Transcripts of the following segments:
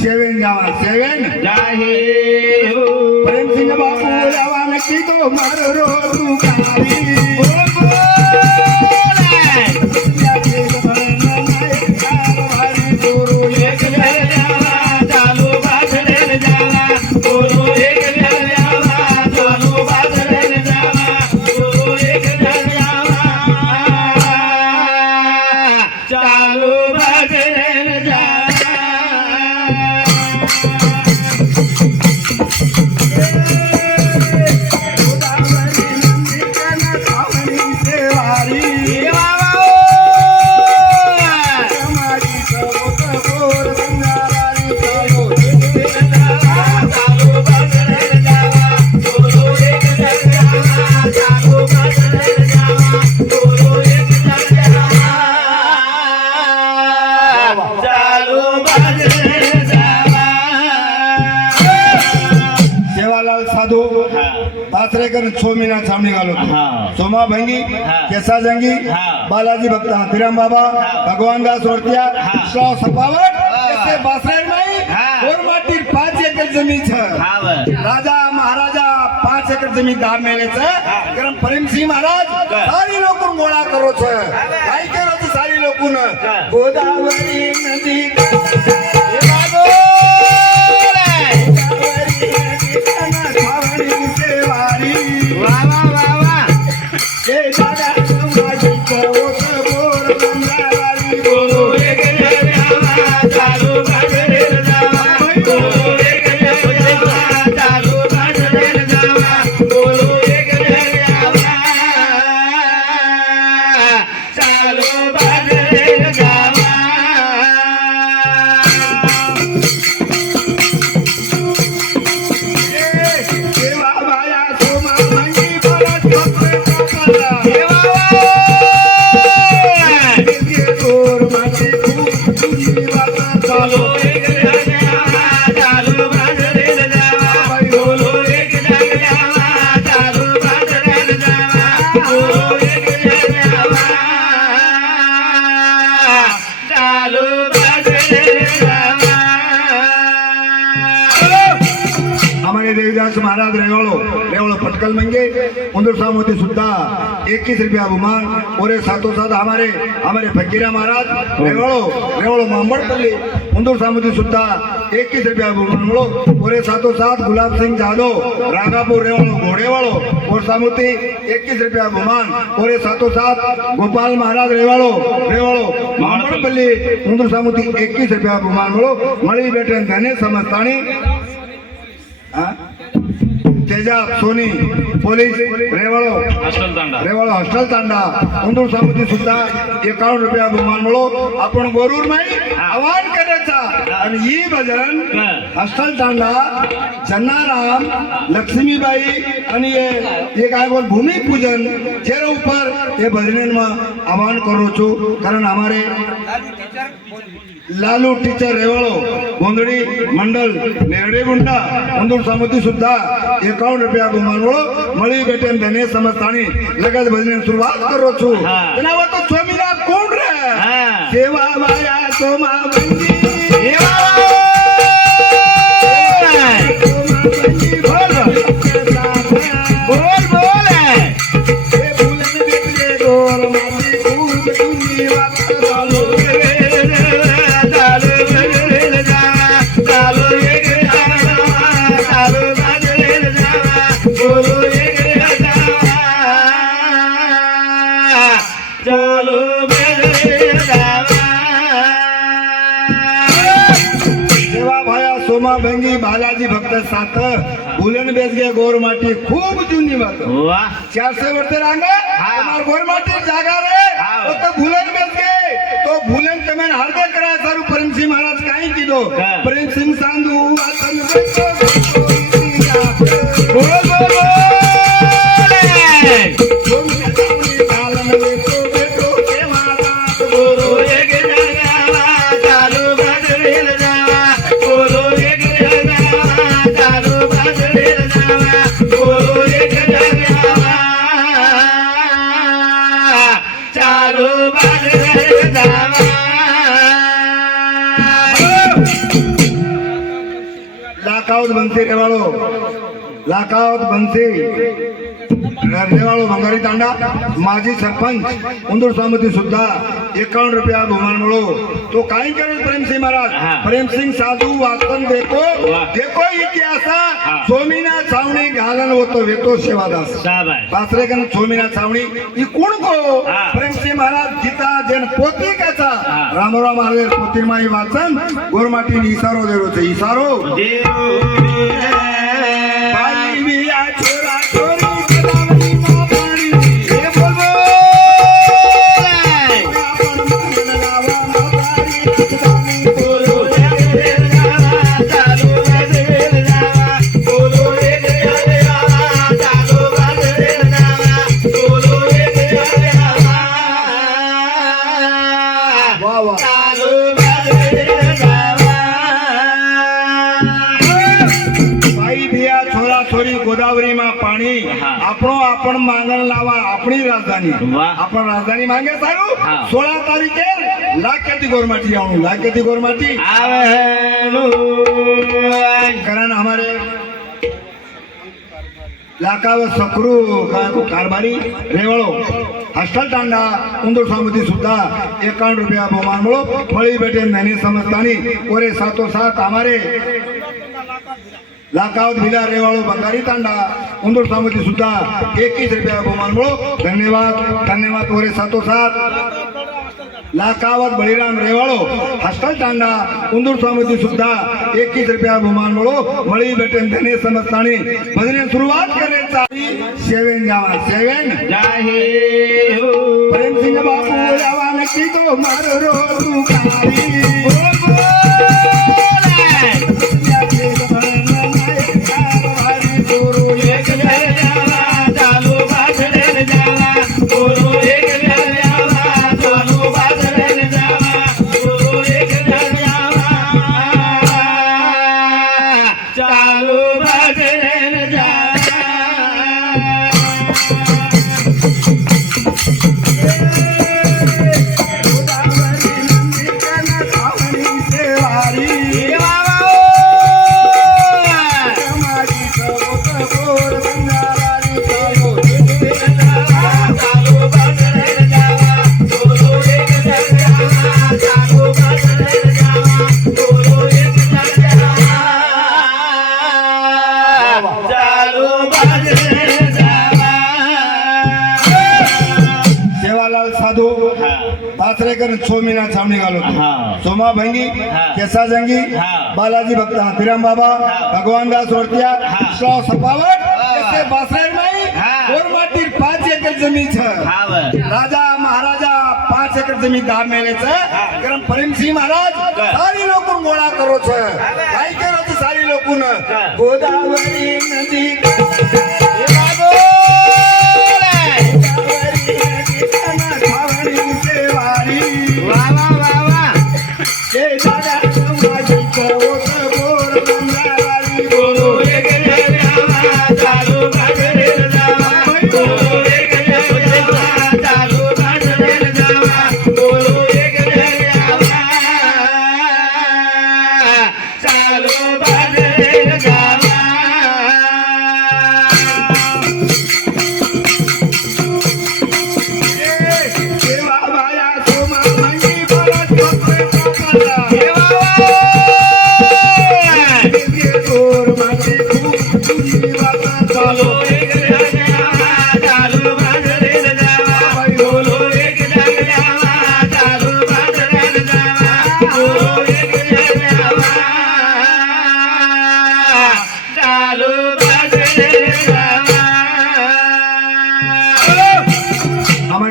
सेवन जावा सेवन जाहीर हो प्रेम सिंह बापू लावा नक्की तो मारो रो तू कारी छो मीना छावणी घालो सोमा भंगी केसा जंगी बालाजी भक्त हाथीराम बाबा भगवान दास ओरतिया 157 ऐसे बासरेर नहीं गोरमाटीर 5 एकर जमीन छ राजा महाराजा 5 एकर जमीन दान मेले छ कारण प्रेमसिंह महाराज सारी लोक गोळा करो छ काय करो छ सारी लोकून गोदावरी नदी देवीदास महाराज रेवाड़ो पटकल मंगे उंदर सामोती सुद्धा 21 रुपया बहुमान और साथों साथ हमारे फकीरा महाराज रेवाड़ो मामड़पल्ली उंदर सामोती सुद्धा 21 रुपया बहुमान और साथों साथ गुलाब सिंह जादव रागापुर रेवाड़ो घोड़ेवाड़ो और सामोती 21 रुपया बहुमान और साथों साथ गोपाल महाराज रेवाड़ो मामड़पल्ली उंदर सामोती 21 रुपया बहुमान मड़ी बेटे धने समझतानी तेजा सोनी पोलीस रेवाड़ो हॉस्टेल तांडा उंदूर सामुती सुद्धा 51 रुपया बहुमान मिळो आपण गोरूर माई आवाहन करायचा आणि ही भजन हॉस्टेल तांडा जन्नाराम लक्ष्मीबाई आणि ये काय बोल भूमि पूजन जेर ऊपर ये भजन में आह्वान करो छू कारण हमारे लालू टीचर रेवाड़ो गोंदड़ी मंडल नेरडे गुंडा उंदूर सामुती सुद्धा 51 रुपया बहुमान मळी बेटे धने समजतानी लगत भजन शुरुआत करो छू जनावर तो स्वामीना कोण रे सेवा माया सोमा बंदी भंगी बालाजी भक्त साथ बुलन बेस गए गोरमाटी खूब जूनी बात 400 वर्ष रांगे हमार गोरमाटी जागा रे तो बुलन बेस गए तो बुलन तमेन हरदे करा सारू प्रेमसिंह महाराज काई कीधो प्रेमसिंह सांधू वातन લાકાવત બંસી રેવાળો લાકાવત બંસી રેવાળો ભંગારી તાંડા માજી સરપંચ ઉંદર સામતી સુદ્धा 51 રૂપિયા બહુમાન મળો તો કાઈ કરે પ્રેમસિંહ મહારાજ હા. પ્રેમસિંહ સાધુ વાતન દેખો વાહ. देखो इतिहास હા. सोमीना छावणी घालन होतो वेतो सेवादास શાબાશ पासरेकन सोमीना छावणी ई कोण को હા. प्रेमसिंह महाराज गीता जेन पोती कथा હા. रामराव महाराज पोतीमा ई वाचन गोरमाटी ઈશારો દેરો છે ઈશારો દેવો ભાઈ વિયા છોરા છોરી કદાવની માં પાણી એ બોલ બોલ આપણ મન લાવા મારી કદાવની બોલો વાહ વાહ ભાઈ ભૈયા છોરા છોરી ગોદાવરીમાં પાણી હા. આપણો આપણ માંગણ લાવા આપણી રાજધાની વાહ. આપણ રાજધાની માંગે સારું હા. 16 તારીખે લાખેથી ગોરમાટી આવવાનું લાખેથી ગોરમાટી कारण हमारे लाकाव सकरू कारभारी रेवळो हॉस्टेल तांडा उंदूर सामती सुद्धा 51 रुपया बहुमान મળો મળી બેઠે નાની સમજતાની ઓરે સાતો સાત हमारे लाकावत विला रेवाळो बंगारी तांडा उंदूर सामती सुद्धा 21 रुपया बहुमान મળો धन्यवाद धन्यवाद ओरे सातो सात लाकावत बळीराम रेवाळो हॉस्टेल तांडा उंदूर सामती सुद्धा 21 रुपया बहुमान મળો મળી બેઠે ધને સમજતાની ભજને શરૂઆત કરે ચાલી 7 જાવા 7 જાહેર હો પ્રેમસિંહ બાપુ આવા નક્કી તો મારો રો તુકારી साधू पाथरेकर 6 महीना छावणी घालो हाँ. सोमा भंगी हाँ. केसा जंगी हाँ. बालाजी भक्त हाथीराम बाबा भगवान दास रोटिया हाँ. 157 ऐसे बासरेर नहीं हाँ. गोरमाटी 5 एकर जमीन छ राजा महाराजा 5 एकर जमीन दान मेले छ कारण प्रेमसिंह महाराज सारी लोक गोळा करो छ काय करो छ सारी लोकून गोदावरी नदी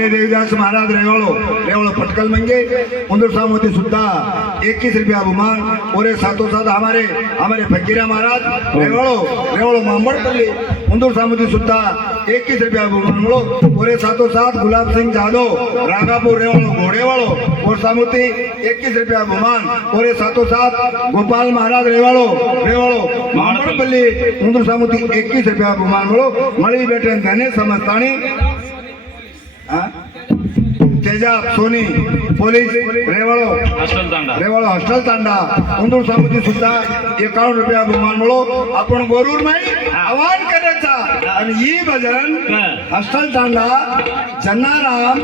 देवीदास महाराज रेवाड़ो रेवाड़ो पटकल मंगे उंदर सामोती सुद्धा 21 रुपया बहुमान और साथों साथ हमारे फकीरा महाराज रेवाड़ो रेवाड़ो मामड़पल्ली उंदर सामोती सुद्धा 21 रुपया बहुमान મળો और साथों साथ गुलाब सिंह जादव रागापुर रेवाड़ो घोड़ेवाड़ो और सामोती 21 रुपया बहुमान और साथों साथ गोपाल महाराज रेवाड़ो रेवाड़ो मामड़पल्ली उंदर सामोती 21 रुपया बहुमान મળો મળી બેઠે ધને સમજતાણી तेजाब सोनी पोलीस रेवाळो रेवाळो हॉस्टेल तांडा उंदूर सामुती सुद्धा 51 रुपया बहुमान मिळो आपण गोरूर नाही आवाहन करायचा आणि ही भजन हॉस्टेल तांडा जन्नाराम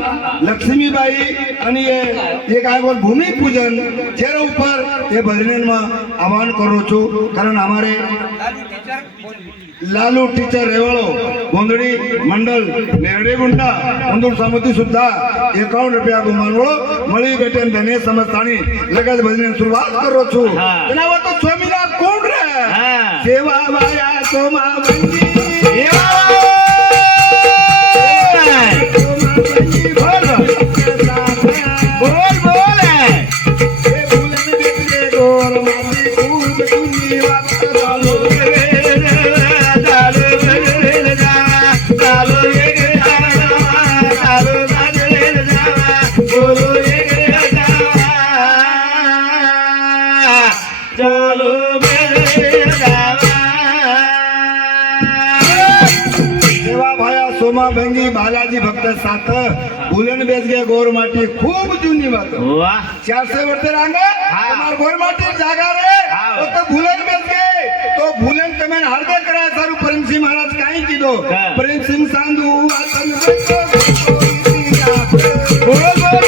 लक्ष्मीबाई आणि ये काय बोल भूमि पूजन जेर ऊपर ये भजन में आह्वान करो छू कारण हमारे लालू टीचर रेवाळो गोंधड़ी मंडल नेरडे गुंडा उंदूर सामुती सुद्धा 51 रुपया बहुमान मिळो मळी बेटेन धने समजतानी लगत भजन शुरुआत करो छू जनावर तो स्वामीला कोण रे सेवा वाया सोमा बंदी सोमा भंगी बालाजी भक्त साथ भूलन बेसगे गोर माटी खूब जूनी बात 400 वर्ष रांगा तुम्हार गोर माटी जागा रे तो भूलन बेसगे तो भूलन तमेन हरदे करा सारू प्रेम सिंह महाराज काई कीधो प्रेम सिंह सांधू वातन बोल बोल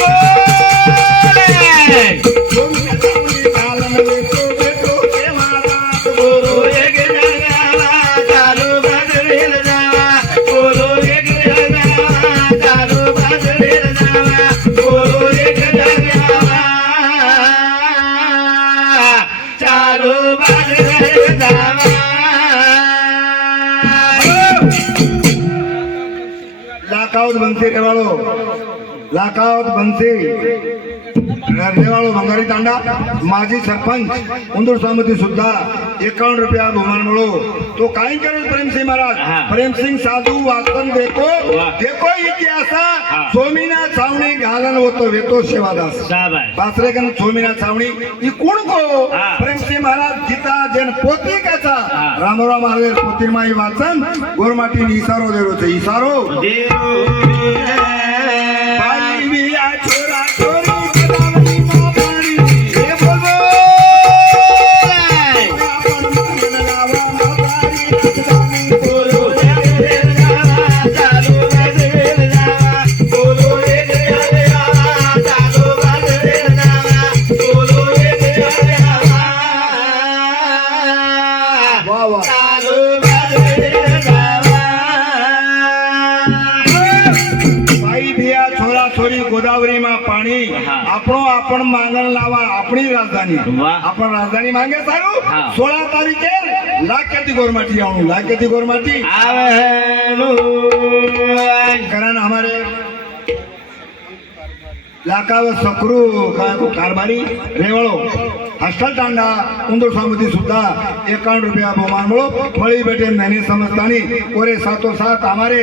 लाखावत बनसे रेवाळो लाखावत बनसे रेवाळो भंगारी तांडा माजी सरपंच उंदूर सामुती सुद्धा 51 रुपया बहुमान मिळो तो काय करेल प्रेम सिंह महाराज प्रेम सिंह साधू वाचन देखो देखो इतिहासा सोमीना छावणी घालन होतो वेतो सेवादास बासरेकन सोमीना छावणी ही कोण को प्रेम सिंह महाराज गीता जन पोती काचा रामराव महाराज पोतीमाई वाचन गोरमाटी इसारो देरो छे इसारो बाई बिया छोरा छोरी गोदावरी में पानी आपनो आपण मांगण लावा अपनी राजधानी आपण राजधानी मांगे सारू 16 तारीखे लाखेती गोरमाटी आवणु लाखेती गोरमाटी कारण हमारे लाखाव सकरू कारभारी रेवाळो हॉस्टेल तांडा उंदूर सामुती सुद्धा 51 रुपया बहुमान मिळो मळी बेटे नैनी समजतानी ओरे सातो सात हमारे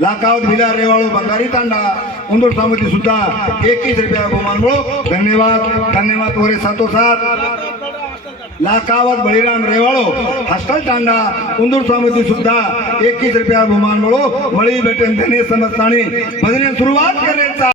लाखावत भिला रेवाळो बंगारी तांडा उंदूर सामुती सुद्धा 21 रुपया बहुमान मिळो धन्यवाद धन्यवाद ओरे सातो सात लाखावत बळीराम रेवाळो हॉस्टेल तांडा उंदूर सामुती सुद्धा 21 रुपया बहुमान मिळो मळी बेटे धने समजतानी भजने सुरुवात करायचा